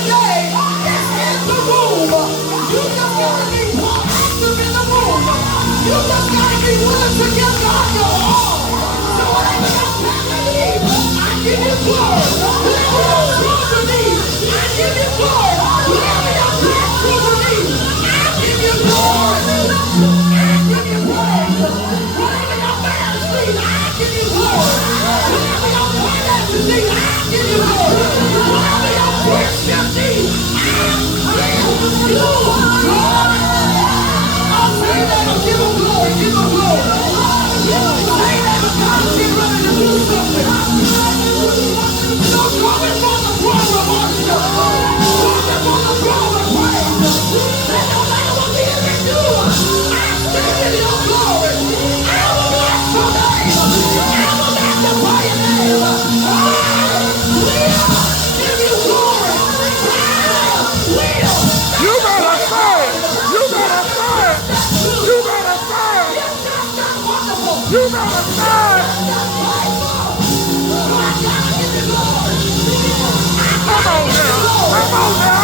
today is in the room. You just gotta be proactive in the room. You just gotta be willing to give God your all. So whatever your family needs, I give you glory. Whatever your children need, I give you glory. Whatever your grandchildren need, I give you glory. I give you praise. Whatever your marriage needs, I give you glory. Whatever your finances need, I give you glory. Whatever your friendship needs, I give you glory. I'll say that and give him glory, give him glory. Say that and God is getting ready to do something. So coming from the throne of worship, coming from the throne of praise, that no matter what the enemy do, I stand in your glory. I will bless your name. I will magnify your name. I will give you glory. I will. You better say it. You better say it. You better say it. You better say it. Come on now. Come on now.